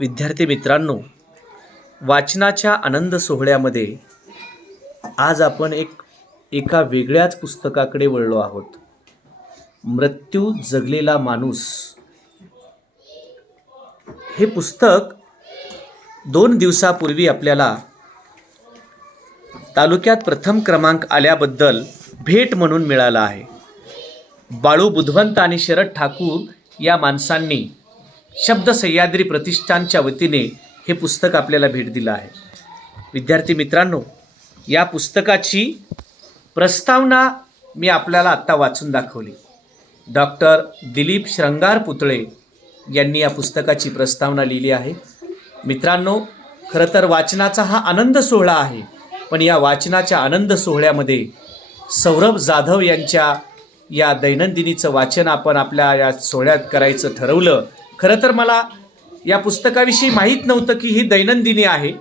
विद्यार्थी मित्रांनो वाचनाच्या आनंद सोहळ्यामध्ये आज आपण एक एका वेगळ्याच पुस्तकाकडे वळलो आहोत. मृत्यू जगलेला माणूस. हे पुस्तक दोन दिवसापूर्वी आपल्याला तालुक्यात प्रथम क्रमांक आल्याबद्दल भेट म्हणून मिळाला आहे. बाळू बुधवंत आणि शरद ठाकूर या माणसांनी शब्द सह्याद्री प्रतिष्ठानच्या वतीने हे पुस्तक आपल्याला भेट दिलं आहे. विद्यार्थी मित्रांनो या पुस्तकाची प्रस्तावना मी आपल्याला आत्ता वाचून दाखवली. डॉक्टर दिलीप श्रंगार पुतळे यांनी या पुस्तकाची प्रस्तावना लिहिली आहे. मित्रांनो खरं तर वाचनाचा हा आनंद सोहळा आहे पण या वाचनाच्या आनंद सोहळ्यामध्ये सौरभ जाधव यांच्या या दैनंदिनीचं वाचन आपण आपल्या या सोहळ्यात करायचं ठरवलं खरं तर मला या पुस्तकाविषयी माहीत नव्हतं की ही दैनंदिनी आहे.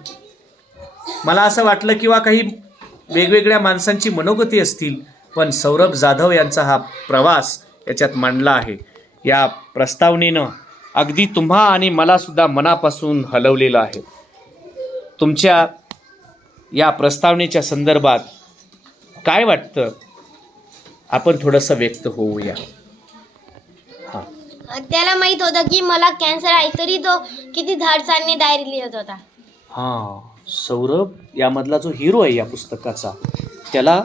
मला असं वाटलं किंवा काही वेगवेगळ्या माणसांची मनोगती असतील पण सौरभ जाधव यांचा हा प्रवास याच्यात मांडला आहे. या प्रस्तावनेनं अगदी तुम्हा आणि मलासुद्धा मनापासून हलवलेलं आहे. तुमच्या या प्रस्तावनेच्या संदर्भात काय वाटतं? आपण थोडंसं व्यक्त होऊया. त्याला माहीत होतं की मला कॅन्सर आहे तरी तो किती धाडसाने डायरी लिहित होता. हां सौरभ यामधला जो हिरो आहे या पुस्तकाचा त्याला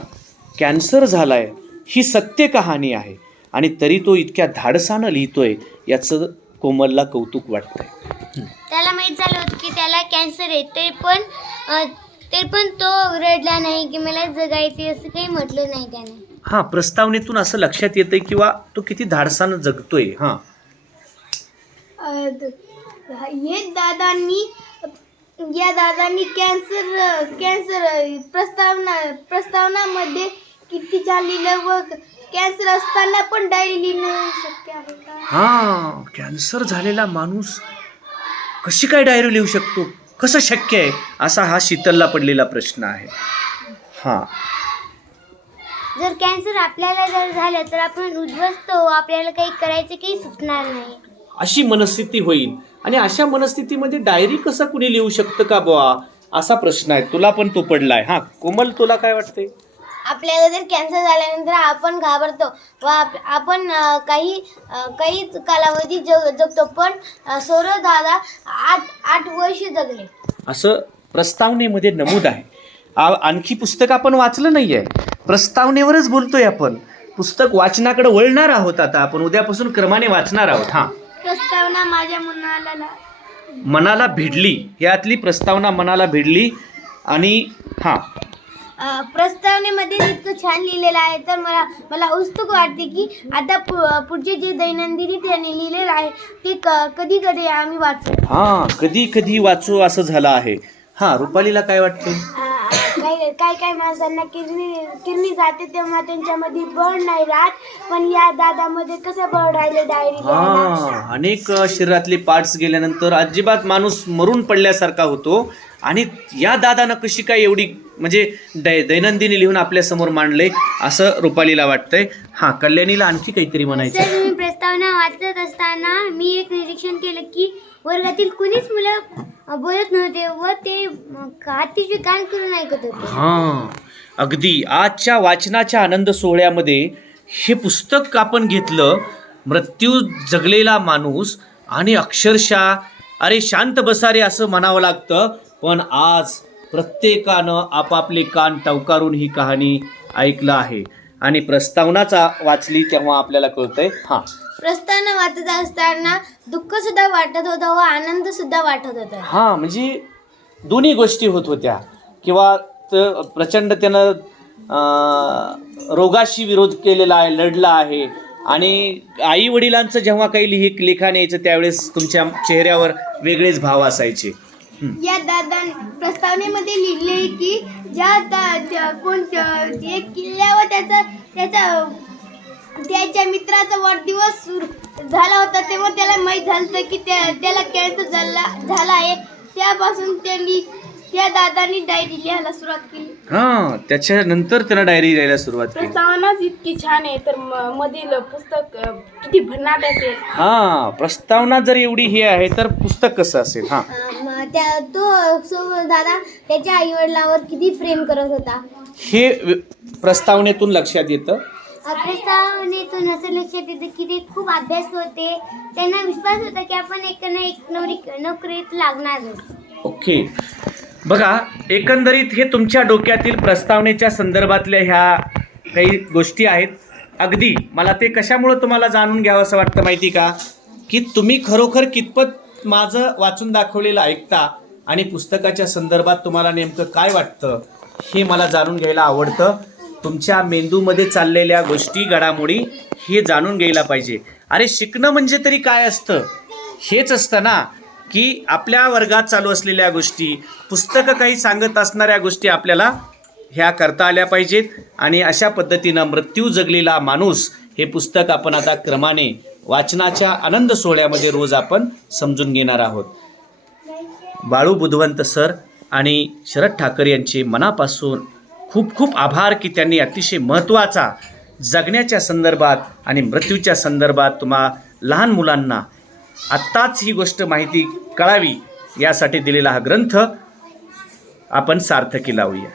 कॅन्सर झाला आहे ही सत्य कहाणी आहे. आणि तरी तो इतक्या धाडसानं लिहितोय याचं कोमलला कौतुक वाटतंय. त्याला माहीत झालं होतं की त्याला कॅन्सर आहे ते पण अं, ते पण तो रडला नाही की मला जगायचे असं काही म्हटलं नाही त्याने. हां प्रस्तावनेतून असं लक्षात येतंय किंवा तो किती धाडसानं जगतोय हां. हे दादांनी या दादांनी कॅन्सर कॅन्सर प्रस्तावना प्रस्तावनामध्ये किती लिहिलं व कॅन्सर असताना पण डायरी लिहिणं शक्य आहे का? हां कॅन्सर झालेला माणूस कशी काय डायरी लिहू शकतो? कसं शक्य आहे? असा हा शीतलला पडलेला प्रश्न आहे. हां. जर कॅन्सर आपल्याला जर झालं तर आपण उद्ध्वस्त हो आपल्याला काही करायचं काही सुचणार नाही. अशी मनस्थिती होईल. आणि अशा मनस्थितीमध्ये डायरी कसं कुणी लिहू शकतं का बुवा? असा प्रश्न आहे. तुला पण तो पडलाय. हा कोमल तुला काय वाटतंय? आपल्याला जर कॅन्सर झाल्यानंतर आपण घाबरतो व आप- आपण अं, काही अं, काही कालावधी जग जगतो पण अं, सौरभ दादा आठ आठ वर्ष जगले. असं प्रस्तावनेमध्ये नमूद आहे. आ- आणखी पुस्तक आपण वाचलं नाही आहे प्रस्तावनेवरच बोलतोय आपण. पुस्तक वाचनाकडे वळणार आहोत आता आपण. उद्यापासून क्रमाने वाचणार आहोत. हां. प्रस्तावना माझ्या मनाला मनाला भिडली. यातली प्रस्तावना मनाला भिडली आणि हां. अं, प्रस्तावनेमध्ये इतकं छान लिहिलेलं आहे तर मला मला उत्सुक वाटते की आता पु पुढचे जे दैनंदिनी त्याने लिहिलेलं आहे ते क कधी कधी आम्ही वाचू. हां कधी कधी वाचू असं झालं आहे. हां रुपालीला काय वाटते? काही काही माणसांना किडनी किडनी जाते तेव्हा त्यांच्यामध्ये बळ नाही राहत. पण या दादामध्ये कसं बळ राहिले डायरी हा अनेक शरीरातले पार्ट्स गेल्यानंतर अजिबात माणूस मरून पडल्यासारखा होतो. आणि या दादानं कशी काय एवढी म्हणजे दै दैनंदिनी लिहून आपल्यासमोर मांडले असं रुपालीला वाटतंय. हां कल्याणीला आणखी काहीतरी म्हणायचं सर मी प्रस्तावना वाचत असताना मी एक निरीक्षण केलं की वर्गातील कुणीच मुलं बोलत नव्हते व ते अ, कान करून ऐकत होते. हां. अगदी आजच्या वाचनाच्या आनंद सोहळ्यामध्ये हे पुस्तक आपण घेतलं मृत्यू जगलेला माणूस आणि अक्षरशः अरे शांत बसारे असं म्हणावं लागतं पण आज प्रत्येकानं आपापले कान टवकारून ही कहाणी ऐकलं आहे. आणि प्रस्तावनाचा वाचली तेव्हा आपल्याला कळतंय. हां. प्रस्तावना वाचत असताना दुःख सुद्धा वाटत होतं व आनंद सुद्धा वाटत होता. हां म्हणजे दोन्ही गोष्टी होत होत्या. किंवा त प्रचंड त्यानं अं, रोगाशी विरोध केलेला आहे लढला आहे. आणि आई वडिलांचं जेव्हा काही लिहि लिखाण यायचं त्यावेळेस तुमच्या चेहऱ्यावर वेगळेच भाव असायचे. या दादा प्रस्तावनेमध्ये लिहिले की ज्या दा- ज्या कोण एक किल्ल्यावर त्याचा त्याचा त्याच्या मित्राचा वाढदिवस सुरू झाला होता तेव्हा त्याला माहीत झालं की त्या त्याला कॅन्सर झाला झाला आहे. त्यापासून त्यांनी त्या दादांनी डायरी लिहायला सुरुवात केली. हां त्याच्यानंतर त्यानं डायरी लिहायला सुरुवात केली. प्रस्तावनाच इतकी छान आहे तर म- मधील पुस्तक किती भन्नाट असेल. हां प्रस्तावना जर एवढी ही आहे तर पुस्तक कसं असेल? हां. त्या तो दादा त्याच्या आई वडिलांवर किती प्रेम करत होता. हे वि- प्रस्तावनेतून लक्षात येतं. प्रस्तावनेतून असं लक्षात येतं की ते खूप अभ्यास होते. त्यांना विश्वास होता की आपण एक ना एक नोकरी नोकरीत लागणारच ओके. बघा एकंदरीत हे तुमच्या डोक्यातील प्रस्तावनेच्या संदर्भातल्या ह्या काही गोष्टी आहेत. अगदी मला ते कशामुळं तुम्हाला जाणून घ्यावं असं वाटतं माहिती का? की तुम्ही खरोखर कितपत माझं वाचून दाखवलेलं ऐकता आणि पुस्तकाच्या संदर्भात तुम्हाला नेमकं काय वाटतं हे मला जाणून घ्यायला आवडतं. तुमच्या मेंदूमध्ये चाललेल्या गोष्टी घडामोडी हे जाणून घ्यायला पाहिजे. अरे शिकणं म्हणजे तरी काय असतं? हेच असतं ना की आपल्या वर्गात चालू असलेल्या गोष्टी पुस्तकं काही सांगत असणाऱ्या गोष्टी आपल्याला ह्या करता आल्या पाहिजेत. आणि अशा पद्धतीनं मृत्यू जगलेला माणूस हे पुस्तक आपण आता क्रमाने वाचनाच्या आनंद सोहळ्यामध्ये रोज आपण समजून घेणार आहोत. बाळू बुधवंत सर आणि शरद ठाकर यांचे मनापासून खूप खूप आभार की त्यांनी अतिशय महत्त्वाचा जगण्याच्या संदर्भात आणि मृत्यूच्या संदर्भात तुम्हा लहान मुलांना आत्ताच ही गोष्ट माहिती कळावी यासाठी दिलेला हा ग्रंथ आपण सार्थकी लावूया.